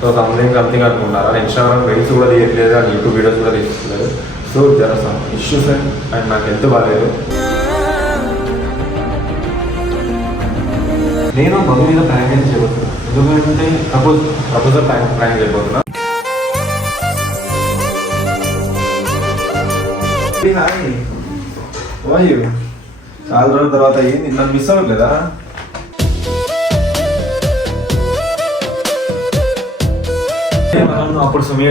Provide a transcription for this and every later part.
So something something అనుకుంటారు అని Instagram reels కూడా తీయట్లేదు అని యూట్యూబ్ వీడియోస్ కూడా తీసుకోలేదు సో జర సమ్ ఇష్యూస్ అండ్ అండ్ నాకు హెల్త్ బాగాలేదు నేను మగ మీద ప్రాంక్ చేయబోతున్నాను ఎందుకంటే ప్రపోజ్ ప్రపోజల్ ప్రాంక్ చేయబోతున్నా. హాయ్ వాయు చాలా రోజుల తర్వాత ఏంది నన్ను మిస్ అవ్వట్లేదా? అప్పుడు సుమీ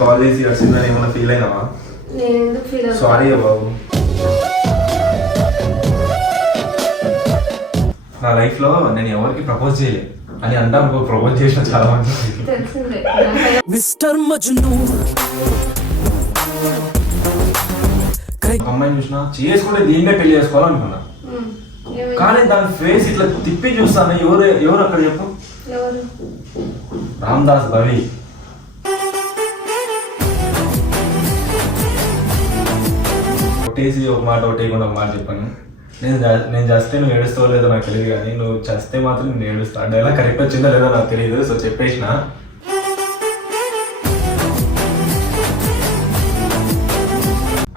కాల్ చేసి వచ్చిందని ఏమన్నా ఫీల్ అయినావా? సారీ బాబు. నా లైఫ్లో నేను ఎవరికి ప్రపోజ్ చేయలేదు అని అంటాను ప్రపోజ్ చేసిన చాలా మంది. మిస్టర్ మజ్ను అమ్మాయిని చూసిన చేసుకుంటే దీన్నే పెళ్ళి చేసుకోవాలనుకున్నా? కానీ దాని ఫేస్ ఇట్లా తిప్పి చూస్తాను. ఎవరు ఎవరు అక్కడ చెప్పు? ఎవరు? రామ్ దాస్ భవి. కొట్టేసి ఒక మాట ఒకటేయకుండా ఒక మాట చెప్పాను నేను నేను చేస్తే నువ్వు ఏడుస్తావో లేదో నాకు తెలియదు కానీ నువ్వు చేస్తే మాత్రం నేను ఏడుస్తా. అంటే ఎలా కరెక్ట్ వచ్చిందో లేదో నాకు తెలియదు. సో చెప్పేసిన.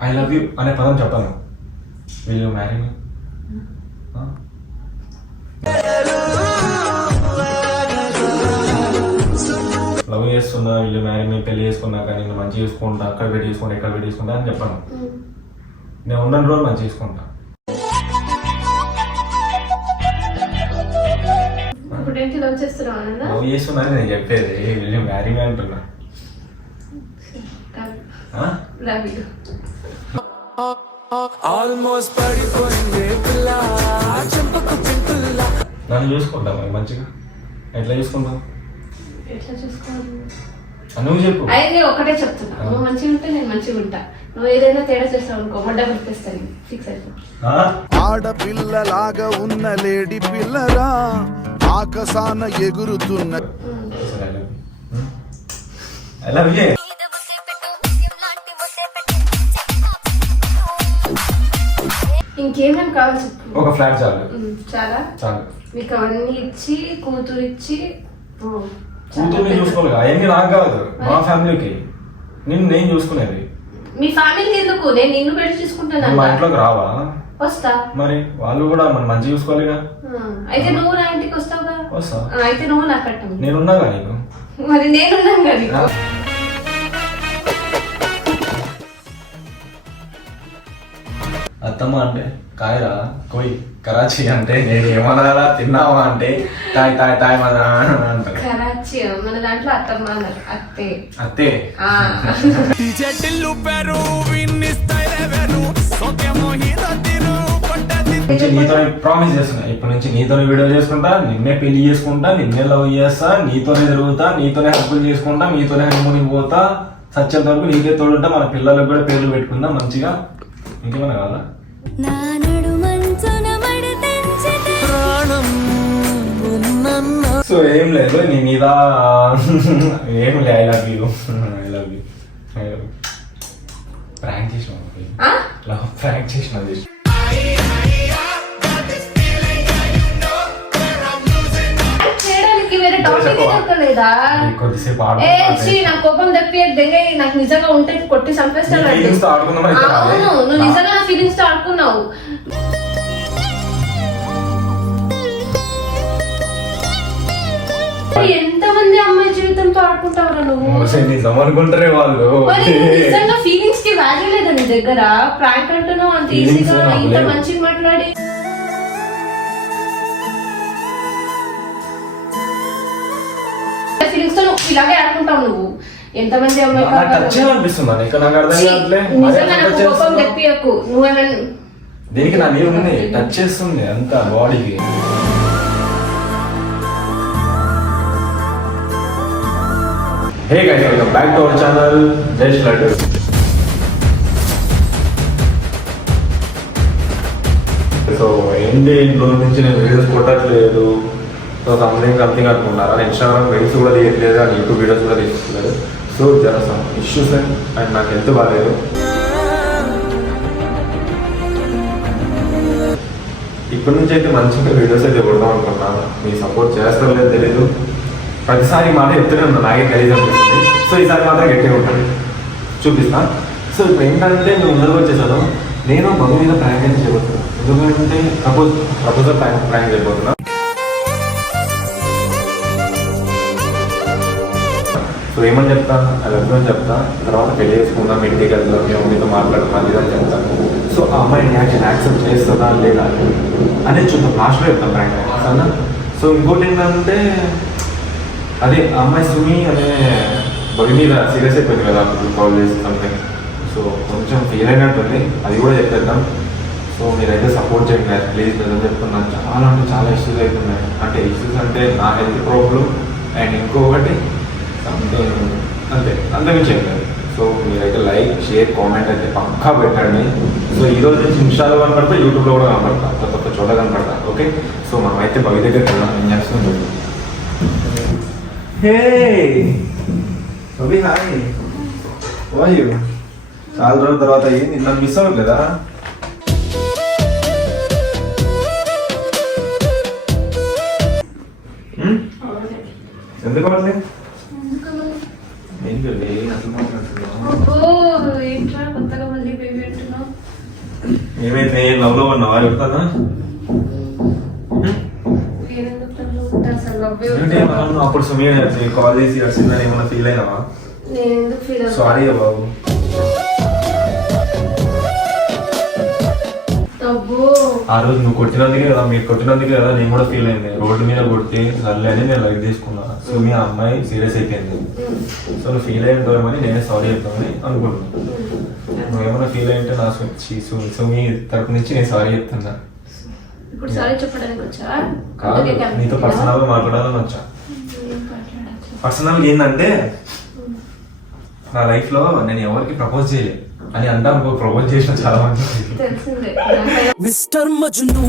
ఐ లవ్ యూ అనే పదం చెప్పాను. వీళ్ళు మ్యారీ లవ్ చేస్తున్నా వీళ్ళు మ్యారీ మీ పెళ్ళి చేసుకున్నాక నేను మంచిగా చూసుకుంటా అక్కడ పెట్టి చూసుకుంటా ఇక్కడ పెట్టి చూసుకుంటా అని చెప్పాను. నేను ఉన్న రోజు మంచిగా చూసుకుంటా. ఇప్పుడు ఏంటి లవ్ చేస్తున్నావు అన్న లవ్ చేస్తున్నా అని నేను చెప్పేది. వీళ్ళు మ్యారీ మీ అంటున్నా. ఆ? లవ్ యూ ఆల్మోస్ట్ పడిపోయింది పిల్ల. చెంపకు పింపుల్లా నన్ను చూసుకుంటా మంచిగా? ఎట్లా చూసుకుంటావు? ఎట్లా చూసుకోవాలి నువ్వు చెప్పు. అయితే ఒకటే చెప్తున్నా. నువ్వు మంచిగా ఉంటే నేను మంచిగా ఉంటా. నువ్వు ఏదైనా తేడా చేస్తావు అనుకో మొడ్డ గుర్తిస్తాను ఫిక్స్ అయిపో. ఆ? ఆడపిల్లలాగా ఉన్న లేడి పిల్లరా ఆకసాన ఎగురుతున్న. ఇంకేమేమి కావాలి చెప్పు? ఒక ఫ్లాట్ చాలు. చాలా. చాలు. మీకు అవన్నీ ఇచ్చి కూతురు ఇచ్చి కూతుర్ని చూసుకోవాలి అవన్నీ నాకు కాదు. మా ఫ్యామిలీకి. నిన్ను నేను చూసుకునేది. మీ ఫ్యామిలీకి ఎందుకు? నేను నిన్ను పెళ్ళి చూసుకుంటాను మా ఇంట్లోకి రావా? వస్తా. మరి వాళ్ళు కూడా మనం మంచిగా చూసుకోవాలిగా అయితే నువ్వు నా ఇంటికి వస్తావుగా వస్తా. అయితే నువ్వు నాకు కట్టము నేనున్నాగా నీకు? మరి నేనున్నాను కదా నీకు. అత్తమ్మ అంటే? కాయరా? కోయి కరాచీ అంటే నేను ఏమన్నా తిన్నావా అంటే తాయ్ తాయ్ తాయ్ మన అంటారు. కరాచీ మన దాంట్లో అత్తమ్మ అత్తే. అత్తే? నీతో ప్రామిస్ చేస్తున్నా. ఇప్పటి నుంచి నీతోనే వీడియో చేసుకుంటా నిన్నే పెళ్ళి చేసుకుంటా నిన్నే లవ్ చేస్తా నీతోనే తిరుగుతా నీతోనే హక్కులు చేసుకుంటా నీతోనే హనుమూనికి పోతా. సత్యంత వరకు నీకే తోడుంటా మన పిల్లలకు కూడా పేర్లు పెట్టుకుందాం మంచిగా. ఇంకేమన్నా కావాలా? సో ఏం లేదు నీ మీద ఏం లే I love you I love you I love prank చేసిన ఆ? లవ్ ప్రాంక్ చేసిన దొరకలేదా? ఏ ఛీ, కోపం తప్పి దెంగ నాకు నిజంగా ఉంటే కొట్టి చంపేస్తాను నీ feelings తో ఆడుకుందామని అయితే రాలే. అవును నువ్వు నిజంగా నా ఫీలింగ్స్తో ఆడుకున్నావు. ఎంత మంది అమ్మాయి జీవితంతో ఆడుకుంటావురా నువ్వు? నిజం అనుకుంటారే వాళ్ళు. మరి నువ్వు నిజంగా ఫీలింగ్స్కి వాల్యూ లేదా నీ దగ్గర? ప్రాంక్ అంటున్నావు అంత Feelings ఈజీగా నాకు ఇంత లేవు. మంచిగా మాట్లాడి. ఫీలింగ్స్తో నువ్వు ఇలాగే ఆడుకుంటావు నువ్వు. ఎంతమంది కోపం చేస్తున్నావు? తెప్పియకు. నువ్వేమైనా దీనికి నా మీద ఉంది? టచ్ చేస్తుంది అంత బాడీకి. Hey guys welcome back to our channel just Laddu so ఏంటి ఇంట్లో నుంచి నేను వీడియోస్ కొట్టట్లేదు. సో సంథింగ్ సంథింగ్ అనుకున్నారా? నేను ఇన్స్టాగ్రామ్ రీల్స్ కూడా తీయట్లేదు అని యూట్యూబ్ వీడియోస్ కూడా తీసుకోలేదు సో జర సమ్ ఇష్యూస్ అండ్ నాకు హెల్త్ బాగాలేదు ఇప్పటి నుంచి అయితే మంచిగా వీడియోస్ అయితే కొడదాం అనుకుంటున్నాను. మీ సపోర్ట్ చేస్తారో లేదో తెలీదు. ప్రతిసారి మాట చెప్తూనే ఉన్నాను నాకే తెలియదు అనిపిస్తుంది. సో ఈసారి మాత్రం గట్టిగా ఉంటుంది చూపిస్తా. సో ఇప్పుడు ఏంటంటే నేను ముందరకు వచ్చేసాను. నేను మగ మీద ప్రయాణం చేయబోతున్నాను. ఎందుకంటే ప్రపోజ్ ప్రపోజల్ ప్రయాణం చేయబోతున్నాను సో ఏమని చెప్తా? అది చెప్తా. తర్వాత పెళ్ళి చేసుకుందాం ఇంటికి వెళ్దాం. మేము మీతో మాట్లాడదాం అని చెప్తాను సో ఆ అమ్మాయి రియాక్షన్ యాక్సెప్ట్ చేస్తుందా లేదా అనేది చూద్దాం. లాస్ట్లో చెప్తాం ప్రాంక్. అన్న సో ఇంకోటి ఏంటంటే అదే ఆ అమ్మాయి సుమి అనే బడి మీద సీరియస్ అయిపోయింది కదా అప్పుడు కాల్ చేసి సంథింగ్ సో కొంచెం ఫీల్ అయినట్టుంది అది కూడా చెప్పేద్దాం. సో మీరైతే సపోర్ట్ చేయండి guys. ప్లీజ్ నిజం చెప్తున్నాను చాలా అంటే చాలా ఇష్యూస్ అవుతున్నాయి. అంటే ఇష్యూస్ అంటే నా హెల్త్ ప్రాబ్లం అండ్ ఇంకొకటి సంథింగ్ అంతే. అంతమించి ఏం లేదు. సో మీరైతే లైక్ షేర్ కామెంట్ అయితే పక్కా పెట్టండి. సో ఈ రోజు నుంచి ఇన్స్టాలో కనపడతా యూట్యూబ్లో కూడా కనపడతా. కొత్త కొత్త చోట కనపడతా. ఓకే? సో మనం అయితే భవి దగ్గరికి వెళ్దాం. ఏం చేస్తుంది హే! భవి హాయ్. వాయు చాలా రోజుల తర్వాత ఏంది నన్ను మిస్ అవ్వట్లేదా హ్మ్? ఎందుకు అవ్వట్లేదు ఏంటండి అసలు మాట్లాడుతున్నావు అబ్బో ఏంట్రా కొత్తగా మళ్ళీ బేబీ అంటున్నావు ఏమైతే లవ్లో ఉన్నావా? చెప్తానా? అప్పుడు సుమీ కాల్ చేసి వచ్చిందని ఏమైనా ఫీల్ అయినావా? సారీ బాబు ఆ రోజు నువ్వు కొట్టినందుకే కదా మీరు కొట్టినందుకే కదా నేను కూడా ఫీల్ అయింది. రోడ్డు మీద కొడితే సర్లే అని నేను లైక్ తీసుకున్నా. సో మీ అమ్మాయి సీరియస్ అయిపోయింది. సో నువ్వు ఫీల్ అయిపోయామని నేనే సారీ చెప్తామని అనుకుంటున్నాను నువ్వేమైనా ఫీల్ అయింటే నా సు- సుమి తరపు నుంచి నేను సారీ చెప్తున్నా. ఇప్పుడు సారీ చెప్పడానికి వచ్చా? కాదు నీతో పర్సనల్గా మాట్లాడాలని వచ్చా. పర్సనల్ ఏంటంటే నా లైఫ్లో నేను ఎవరికి ప్రపోజ్ చేయలేదు అని అంటే అనుకో ప్రపోజ్ చేసిన చాలా మంది తెలిసిందే. మిస్టర్ మజ్ను.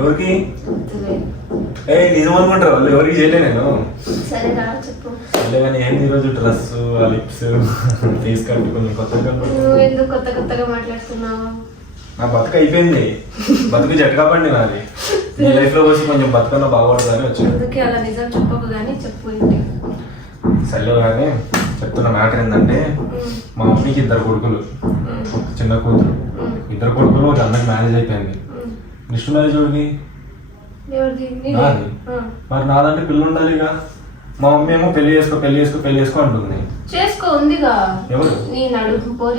ఎవరికి. ఏ నిజం అనుకుంటారు? వాళ్ళు ఎవరికి చేయలే నేను. సరే కానీ ఏంది ఈరోజు డ్రెస్ ఆ లిప్స్ ఫేస్ కట్ కొంచెం కొత్తగా ఎందుకు కొత్త కొత్తగా మాట్లాడుతున్నావు? నా బతుకు అయిపోయింది. బతుకు జట్కా పండి నాది. నీ లైఫ్లో వచ్చి కొంచెం బతుకన్నా బాగుపడదని వచ్చాను. అందుకే అలా నిజం చెప్పకు కానీ చెప్పు సర్లే కానీ చెప్తున్న మ్యాటర్ ఏంటంటే మా మమ్మీకి ఇద్దరు కొడుకులు చిన్న కూతురు. ఇద్దరు కొడుకులు ఒక అన్నకి మ్యారేజ్ అయిపోయింది. నెక్స్ట్ మ్యారేజ్ ఎవరిది? నీది? మరి నాదంటే పిల్లలు ఉండాలిగా. మా మమ్మీ ఏమో పెళ్ళి చేసుకో పెళ్ళి చేసుకో పెళ్ళి చేసుకో అంటుంది. చేసుకో ఉందిగా. ఎవరు?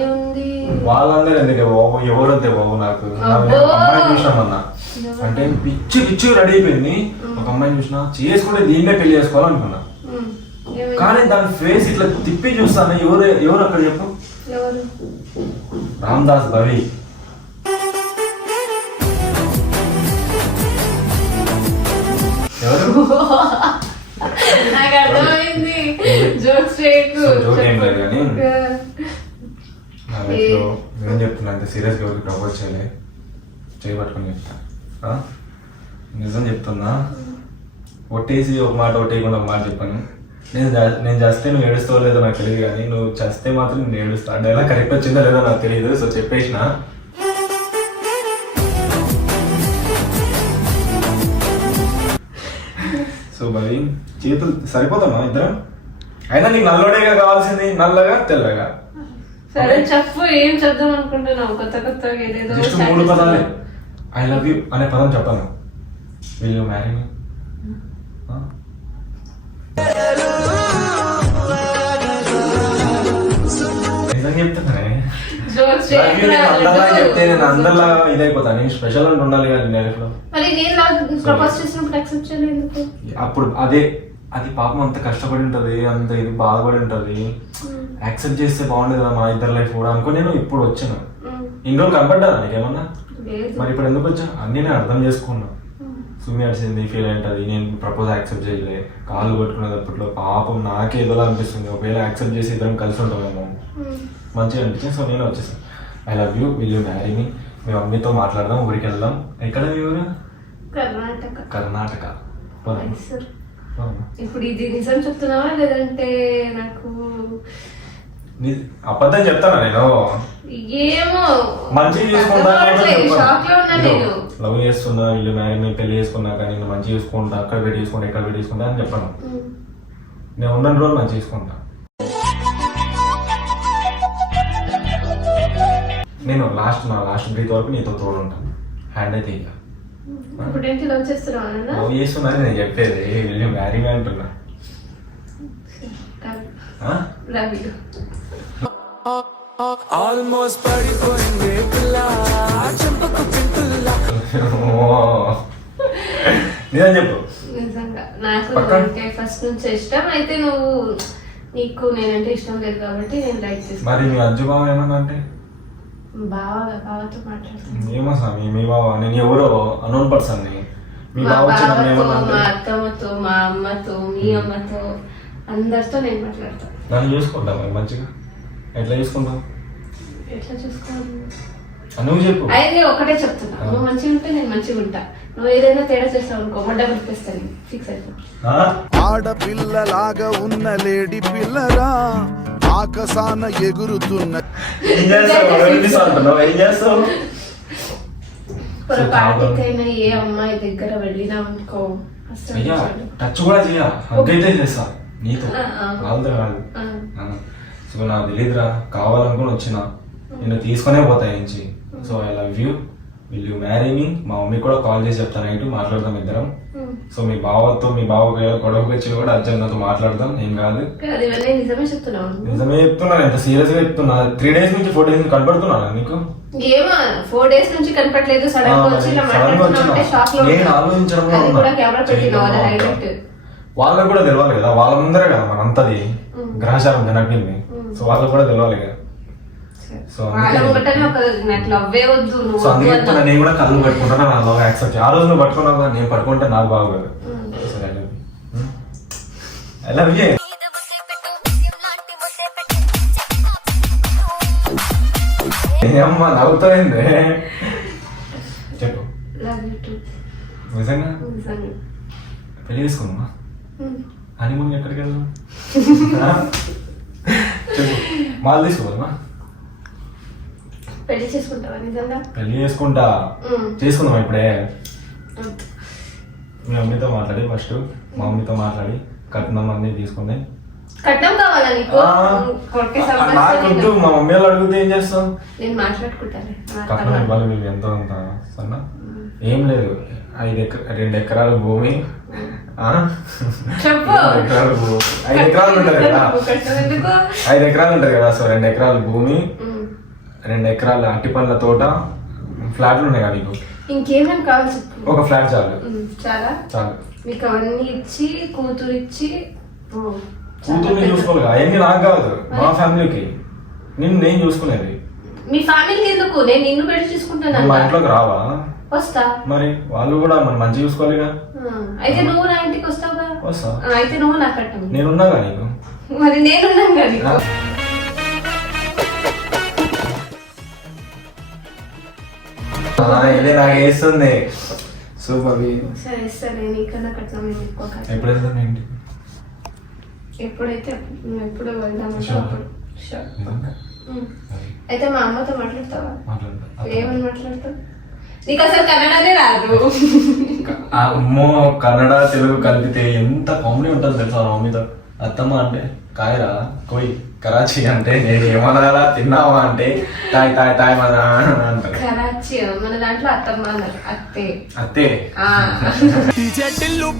ఉంది. వాళ్ళందరూ ఎందుకే బాబు? ఎవరంతే బాబు నాకు? నా- అబ్బో. నేను ఒక అమ్మాయిని చూసినామన్నా అంటే పిచ్చి పిచ్చి రెడీ అయిపోయింది. ఒక అమ్మాయిని చూసినా చేసుకుంటే దీన్నే పెళ్ళి చేసుకోవాలనుకున్నా? కానీ దాని ఫేస్ ఇట్లా తిప్పి చూస్తాను. ఎవరు ఎవరు అక్కడ చెప్పు? ఎవరు? రామ్ దాస్ భవి. ఎవరు? నాకు అర్థమైంది. జోక్స్ చేయకు నేను చెప్తున్నా అంత సీరియస్గా ఎవరికి ప్రపోజ్ చేయలే చేయబట్టుకుని చెప్తా? నిజం చెప్తున్నా? ఒట్టేసి ఒక మాట ఒట్టేయకుండా ఒక మాట చెప్పాను. నేను నేను చేస్తే నువ్వు ఏడుస్తావో లేదో నాకు తెలియదు కానీ నువ్వు చేస్తే మాత్రం నేను ఏడుస్తా. డైలాగ్ కరెక్ట్ వచ్చిందో లేదో నాకు తెలియదు సో చెప్పేసిన. సో మరి చేతులు సరిపోతామా ఇద్దరం? అయినా నీకు నల్లోడేగా కావాల్సింది నల్లగా తెల్లగా? సరే చెప్పు ఏం చెప్దాం అనుకుంటున్నావు? కొత్త కొత్తగా ఏదేదో జస్ట్ మూడు పదాలే. ఐ లవ్ యూ అనే పదం చెప్పాను. విల్ యూ మ్యారీ మీ చెప్తే నేను అందరిలా ఇదైపోతాను నేను స్పెషల్ అంటే ఉండాలి కానీ లైఫ్లో అప్పుడు అదే అది పాపం అంత కష్టపడి ఉంటది అంత ఇది బాధపడి ఉంటది. యాక్సెప్ట్ చేస్తే బాగుండేది కదా మా ఇద్దరు లైఫ్ కూడా అనుకో నేను ఇప్పుడు వచ్చాను. ఉమ్. ఇన్ని రోజులు కనపడ్డా నీకేమన్నా? మరి ఇప్పుడు ఎందుకు వచ్చా? అన్ని నేను అర్థం చేసుకున్నా. సుమి అడిచింది ఫీల్ ఏంటది నేను ప్రపోజ్ యాక్సెప్ట్ చేయలే? కాళ్ళు కొట్టుకునేటప్పట్లో పాపం నాకే ఏదోలా అనిపిస్తుంది. ఒకవేళ యాక్సెప్ట్ చేసి ఇద్దరం కలిసి ఉంటామేమో. ఉమ్. మంచిగా అనిపించింది. సో నేను వచ్చేసాను I love you will you marry me మీ మమ్మీతో మాట్లాడదాం. ఊరికి వెళ్దాం. ఎక్కడ మీ ఊరు? కర్ణాటక. కర్ణాటక. ఇప్పుడు ఇది నిజం చెప్తున్నావా? లేదంటే నాకు అబద్ధం చెప్తానా నేను? ఏమో. చూసుకుంటా నేను. లవ్ చేస్తున్నా వీళ్ళు మ్యారీ మీ పెళ్ళి చేసుకున్నాక నేను మంచి చూసుకుంటా అక్కడ పెట్టి చేసుకుంటా ఇక్కడ పెట్టి చేసుకుంటా అని చెప్పాను. నేను ఉన్న రోజులు మంచి చూసుకుంటా. నేను లాస్ట్ నా లాస్ట్ బ్రీత్ వరకు నీతో తోడు ఉంటాను హ్యాండ్ అయితే ఇక లవ్ చేస్తున్నా నేను చెప్పేది వీళ్ళు మ్యారీ అంటున్నా? లవ్ యూ ఆల్మోస్ట్ పడిపోయింది పిల్ల చెంపకు పింపుల్ల ఓ. నిజం చెప్పు. నిజంగా. నాకు? అంటే ఫస్ట్ నుంచి ఇష్టం. అయితే నువ్వు నీకు నేనంటే ఇష్టం లేదు కాబట్టి నేను లైక్ మరి తీసుకున్నాను మీ అజ్జు బావ ఏమన్నా అంటే బాగా బావతో మాట్లాడుతున్నాను ఏమో స్వామి మీ బావ. నేను ఎవరో అనోన్ పర్సన్ని. మీ బావ మా అత్తమ్మతో మా అమ్మతో మీ అమ్మతో అందరితో నేను మాట్లాడతాను నన్ను చూసుకుంటా మరి మంచిగా? ఎట్లా చూసుకుంటావు? ఎట్లా చూసుకోవాలి నువ్వు చెప్పు. అయితే ఒకటే చెప్తున్నా. నువ్వు మంచిగా ఉంటే నేను మంచిగా ఉంటా. నువ్వు ఏదైనా తేడా చేస్తావు అనుకో మొడ్డ గుర్తిస్తాను ఫిక్స్ అయిపో ఆ? ఆడపిల్లలాగా ఉన్న లేడి పిల్లరా ఆకసాన ఎగురుతున్న ఏం చేస్తావు? ఎవరిని అంటున్నావు. ఏం చేస్తావు? పొరపాటుకైనా ఏ అమ్మాయి దగ్గర వెళ్ళినా అనుకో. టచ్ కూడా హగ్గైతే చేస్తా? నీతో. వాళ్ళతో కాదు. సో నాకు తెలియదురా కావాలనుకుని వచ్చిన. నిన్ను తీసుకునే పోతా నుంచి so I love you. Will you marry me? మా మమ్మీ కూడా కాల్ చేసి చెప్తాను నైట్ మాట్లాడదాం ఇద్దరం. సో మీ బావతో మీ బావ గొడవకి వచ్చి కూడా అర్జున్ నాతో మాట్లాడదాం. ఏం కాదు. నిజమే చెప్తున్నావు నువ్వు. నిజమే చెప్తున్నా ఎంత సీరియస్గా చెప్తున్నా. త్రీ డేస్ నుంచి ఫోర్ డేస్ కనపడుతున్నాను నీకు? ఏమో ఫోర్ డేస్ నుంచి కనపట్లేదు సడన్గా వచ్చి నేను ఉన్నా. వాళ్ళకు కూడా తెలియాలి కదా వాళ్ళ ముందరే కదా మన అంతది గ్రహచారం జనకింది సో వాళ్ళకు కూడా తెలియాలి కదా. సో అందుకే- చెప్తున్నా. నేను కూడా కళ్ళు పట్టుకుంటాను నా లవ్ యాక్సెప్ట్ ఆ రోజు నువ్వు పట్టుకున్నావు కదా, నేను పట్టుకుంటే నాకు బాగోదు. సరే ఐ లవ్ యూ నవ్వుతాయింది చెప్పు. నిజంగా. పెళ్ళి చేసుకుందామా. హనీమూన్ ఎక్కడికి వెళ్దాం? చెప్పు. మాల్ తీసుకోవాలమ్మా. పెళ్ళి చేసుకుంటావా నిజంగా? పెళ్ళి చేసుకుంటా. చేసుకుందాం ఇప్పుడే. మీ మమ్మీతో మాట్లాడి ఫస్ట్. మా మమ్మీతో మాట్లాడి. కట్నం అన్ని తీసుకుంది. కట్నం కావాలా నీకు? ఆ, కొట్టే నాకొద్దు. సంపాదించాలి మా మమ్మీ వాళ్ళు అడిగితే ఏం చేస్తాం నేను మాట్లాడుకుంటాను. కట్నం ఇవ్వాలి ఎంతో అంత సన్న ఏం లేదు. ఐదు ఎకర రెండు ఎకరాల భూమి? చెప్పు. ఐదు ఎకరాలు ఉంటుంది కదా. ఐదు ఎకరాలు ఉంటుంది కదా సో రెండు ఎకరాల భూమి. రెండు ఎకరాల అట్టి పండ్ల తోట ఫ్లాట్లు ఉన్నాయి కదా నీకు ఇంకేమేమి కావాలి ఒక ఫ్లాట్ చాలు. చాలా. చాలు. మీకు అవన్నీ ఇచ్చి కూతురు ఇచ్చి పెద్ద- చూసుకోవాలి కదా. అవన్నీ నాకు కాదు మా ఫ్యామిలీకి. నిన్ను నేను చూసుకునేది. మీ ఫ్యామిలీకి ఎందుకు? నేను నిన్ను పెళ్ళి నువ్వు మా చూసుకుంటాను ఇంట్లోకి రావా? వస్తా. మరి వాళ్ళు కూడా మనం మంచిగా చూసుకోవాలిగా. అయితే నువ్వు నా ఇంటికి వస్తావుగా వస్తా. అయితే నువ్వు నాకు కట్టం. నేనున్నాగా నీకు? మరి నేనున్నాను కదా ఇది నాకు వేస్తుంది సూపర్ సరే సరే నీకన్నా కట్నం నేను ఎక్కువ కట్టను. ఎప్పుడు వెళ్తాను ఏంటి ఎప్పుడైతే ఎప్పుడు వెళ్దామంటే. అప్పుడు. అయితే మా అమ్మతో మాట్లాడతావా? మాట్లాడతా. ఏమని మాట్లాడతావు? నీకు అసలు కన్నడనే రాదు. ఆ అమ్మో కన్నడ తెలుగు కలిపితే ఎంత కామెడీ ఉంటుంది తెలుసా మమ్మీతో? అత్తమ్మ అంటే కాయరా కోయి కరాచీ అంటే నేను ఏమన్నా తిన్నావా అంటే తాయ్ తాయ్ తాయ్ మన అంటారు. కరాచీ మన దాంట్లో అత్తమ్మ అత్తే. అత్తే?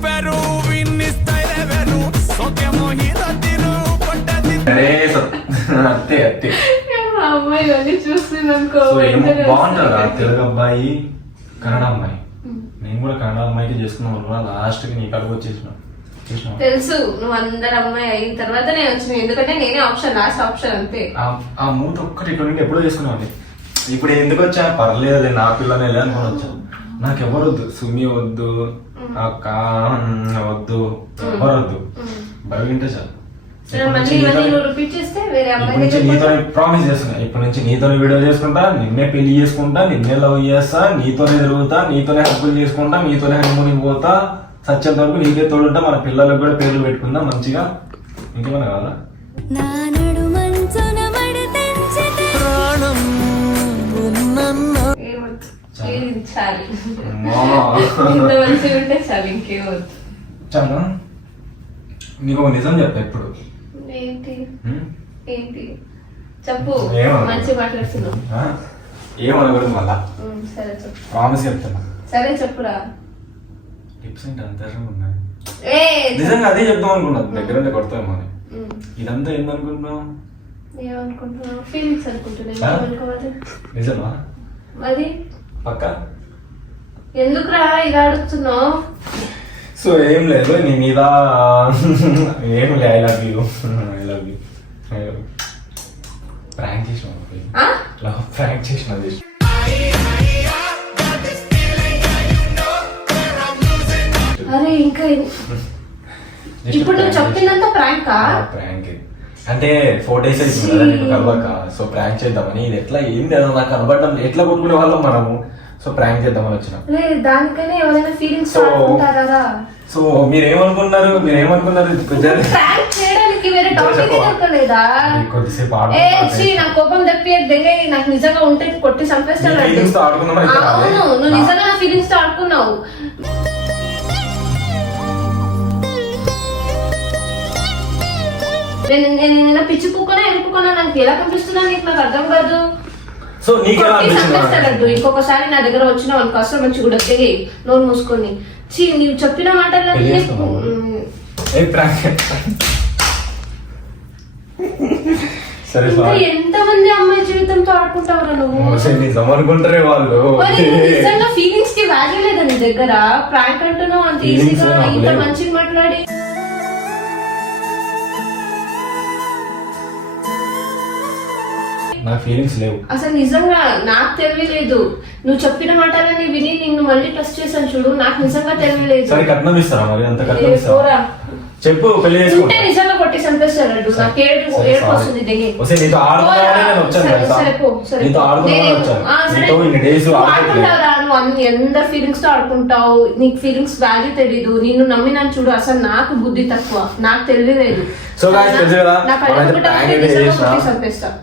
పేరు బాగుంటారు. తెలుగు అబ్బాయి కన్నడ అమ్మాయి. ఉమ్. నేను కూడా కన్నడ అమ్మాయికి చేసుకున్నాం వల్ల లాస్ట్కి నీ కడుపు వచ్చేసిన చేసిన. తెలుసు నువ్వు అందరు అమ్మాయి అయిన తర్వాత నేను వచ్చిన ఎందుకంటే నేనే ఆప్షన్ లాస్ట్ ఆప్షన్ అంతే. ఆ- మూత ఒక్కటి ఇటు నుండి ఎప్పుడో చేసుకునేవాడిని ఇప్పుడు ఎందుకు వచ్చా? పర్లేదు నా పిల్లనే అనుకుని వచ్చా. నాకు ఎవరు వద్దు. సుమి వద్దు అక్క ఉమ్, వద్దు ఎవరు వద్దు. బయట చాలు. నుంచి నీతో పోతా. ప్రామిస్ చేస్తున్నా. ఇప్పటి నుంచి నీతో వీడియో చేసుకుంటా నిన్నే పెళ్ళి చేసుకుంటా నిన్నే లవ్ చేస్తా నీతోనే తిరుగుతా నీతోనే హక్కులు చేసుకుంటా నీతోనే హనీమూన్కి పోతా. సత్యంత వరకు నీకే తోడుంటా. మన పిల్లలకు కూడా పేర్లు పెట్టుకుందాం మంచిగా. ఇంకేమన్నా కావాలా? చాలు. నీకు ఒక నిజం చెప్తా ఎప్పుడు. ఏంటి? ఏంటి? చెప్పు? మంచి మాట్లాడుతున్నావు? ఏమనకూడదు మళ్ళా. సరే చెప్పు. ప్రామిస్ చెప్తున్నా. సరే చెప్పురా. టిప్స్ ఏంటి అంత ఉన్నాయి ఏ నిజంగా అదే చెప్దాం అనుకున్నా. దగ్గర ఉంటే కొడతామో అని. ఇదంతా ఏందనుకుంటున్నావు? ఏమనుకుంటున్నావు? ఫీలింగ్స్? ఏమనుకోవాలి నిజమా? మరి? పక్క? ఎందుకురా ఇలా అడుగుతున్నావు? సో ఏం లేదు నీ మీద ఏం లే I love you I love you I love you prank చేసిన? లవ్ ప్రాంక్ చేసిన అరే ఇంకా ఇప్పుడు నువ్వు ప్రాంకా? ప్రాంక్ అంటే ఫోర్ డేస్ అవుతుంది కదా నేను కలవక. సో ప్రాంక్ చేద్దామని ఇది ఎట్లా ఏంది అదో నాకు కనబడడం ఎట్లా కొట్టుకునే వాళ్ళం మనము? సో ప్రాంక్ చేద్దామని వచ్చిన. లే దానికైనా ఎవరైనా ఫీలింగ్స్ So- ఆడుకుంటారా సో మీరు ఏమనుకున్నారు మీరు ఏమనుకున్నారు ప్రాంక్ చేయడానికి వేరే టాపిక్ చెప్పు. దొరకలేదా ఇది కొద్దిసేపు ఏ ఆడుకుందాం. ఛీ, నా కోపం తప్పి దెంగ నాకు నిజంగా ఉంటే కొట్టి తో. అవును నువ్వు నిజంగా నా ఫీలింగ్స్తో ఆడుకున్నావు. నేను నేను పిచ్చి కుక్కనే ఎరుపుకున్నా నాకు ఎలా కనిపిస్తున్నా నీకు నాకు అర్థం కాదు. సో నీకు ఎలా కొట్టి చంపేస్తాడు అనిపించింది ఇంకొకసారి నా దగ్గర వచ్చినావు అనుకో అసలు మంచి కూడా తెగి నోరు మూసుకొని. చీ నీవు చెప్పిన మాటలన్నీ సరే ఎంతమంది అమ్మాయి జీవితంతో ఆడుకుంటావురా నువ్వు? అనుకుంటారే వాళ్ళు. నిజంగా ఫీలింగ్స్కి వాల్యూ లేదా నీ దగ్గర? ప్రాంక్ అంటున్నావు అంత ఈజీగా ఇంత. మంచిగా మాట్లాడి. నా ఫీలింగ్స్ లేవు. అసలు నిజంగా నాకు తెలియలేదు. నువ్వు చెప్పిన మాటలన్నీ విని నిన్ను మళ్ళీ ట్రస్ట్ చేశాను చూడు. నాకు నిజంగా తెలియలేదు. సరే కట్నం ఇస్తారా మరి? అంత కట్నం ఇస్తారా. చెప్పు పెళ్ళి చేసుకుంటా. నిజంగా కొట్టి చంపేస్తాడు నాకు ఏడు ఏడుపు sorry. వస్తుంది దిగి. వస్తే నీతో ఆడుకుందామని నేను వచ్చాను నీతో నేను- వచ్చాను. నీతో ఇన్ని. ఆడుకుంటావురా నువ్వు అన్ని ఎంత ఫీలింగ్స్తో ఆడుకుంటావు నీకు ఫీలింగ్స్ వాల్యూ తెలీదు నిన్ను నమ్మినాను చూడు అసలు నాకు బుద్ధి తక్కువ నాకు తెలియలేదు. సో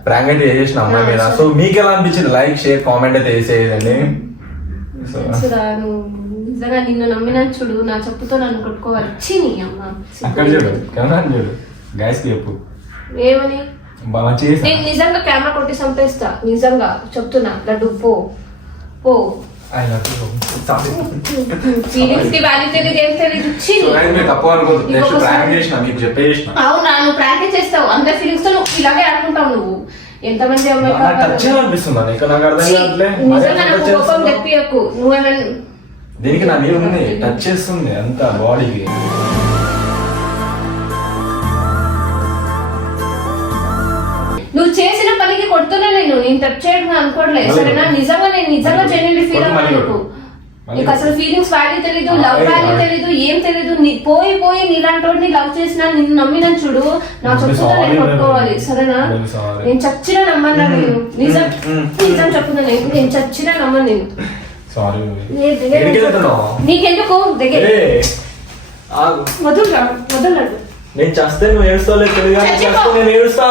ప్రాంక్ అయితే చేసిన అమ్మాయి మీద. సో మీకు ఎలా అనిపించింది? లైక్ షేర్ కామెంట్ అయితే నువ్వు నిజంగా నిన్ను నమ్మినాను చూడు నా చెప్పుతో నన్ను కొట్టుకోవాలి. ఛీ, నీ అమ్మ. అక్కడ చూడు కెమెరా చూడు. గాయస్కి చెప్పు. ఏమని? నేను నిజంగా కెమెరా కొట్టి చంపేస్తా నిజంగా చెప్తున్నా. లడ్డు పో పో. ఐ లవ్ యూ ఫీలింగ్స్కి వాల్యూ తెలియదు ఏం తెలియదు. ఛీ, నీ. మీరు తప్పు అనుకోదు నెక్స్ట్ ఇంకొకసారి- ప్రాంక్ చేసిన మీకు చెప్పేసిన. అవునా? చేస్తావు. అందరి ఫీలింగ్స్తో నువ్వు ఇలాగే ఆడుకుంటావు నువ్వు. ఎంతమంది అమ్మాయి నాకు టచ్ నీకు నాకు అర్థం కోపం? తెప్పియకు. నువ్వేమైనా దీనికి నా మీద ఉంది? టచ్ చేస్తుంది అంత బాడీకి కొడుతున్నా నేను. నేను టచ్ చేయడం అనుకోవట్లేదు. సరేనా. నిజంగా నేను నిజంగా మళ్ళీ జెన్యున్ ఫీల్. మళ్ళీ నీకు అసలు ఫీలింగ్స్ వాల్యూ తెలీదు లవ్ వాల్యూ. తెలీదు ఏం తెలీదు. నీ పోయి పోయి నీలాంటి వాడిని లవ్ చేసిన నిన్ను నమ్మిన చూడు. నా చెప్పుతో నేను కొట్టుకోవాలి. సరేనా. నేను చచ్చినా నమ్మను నేను. నిజం నిజం చెప్తున్నా నేను. నేను చచ్చినా నమ్మను నేను. నీకెందుకు? దగ్గర. వదులు వదలడు. నేను చేస్తే నువ్వు ఏడుస్తావు లేదు. చేస్తే నేను ఏడుస్తా.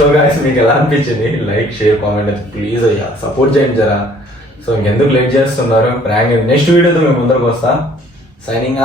సో గాయస్ మీకు ఎలా అనిపించింది? లైక్ షేర్ కామెంట్ అయితే ప్లీజ్ అయ్యా సపోర్ట్ చేయండి జరా. సో ఇంకెందుకు లేట్ చేస్తున్నారు? ప్రాంక్ నెక్స్ట్ వీడియోతో మేము ముందరకు వస్తా. సైనింగ్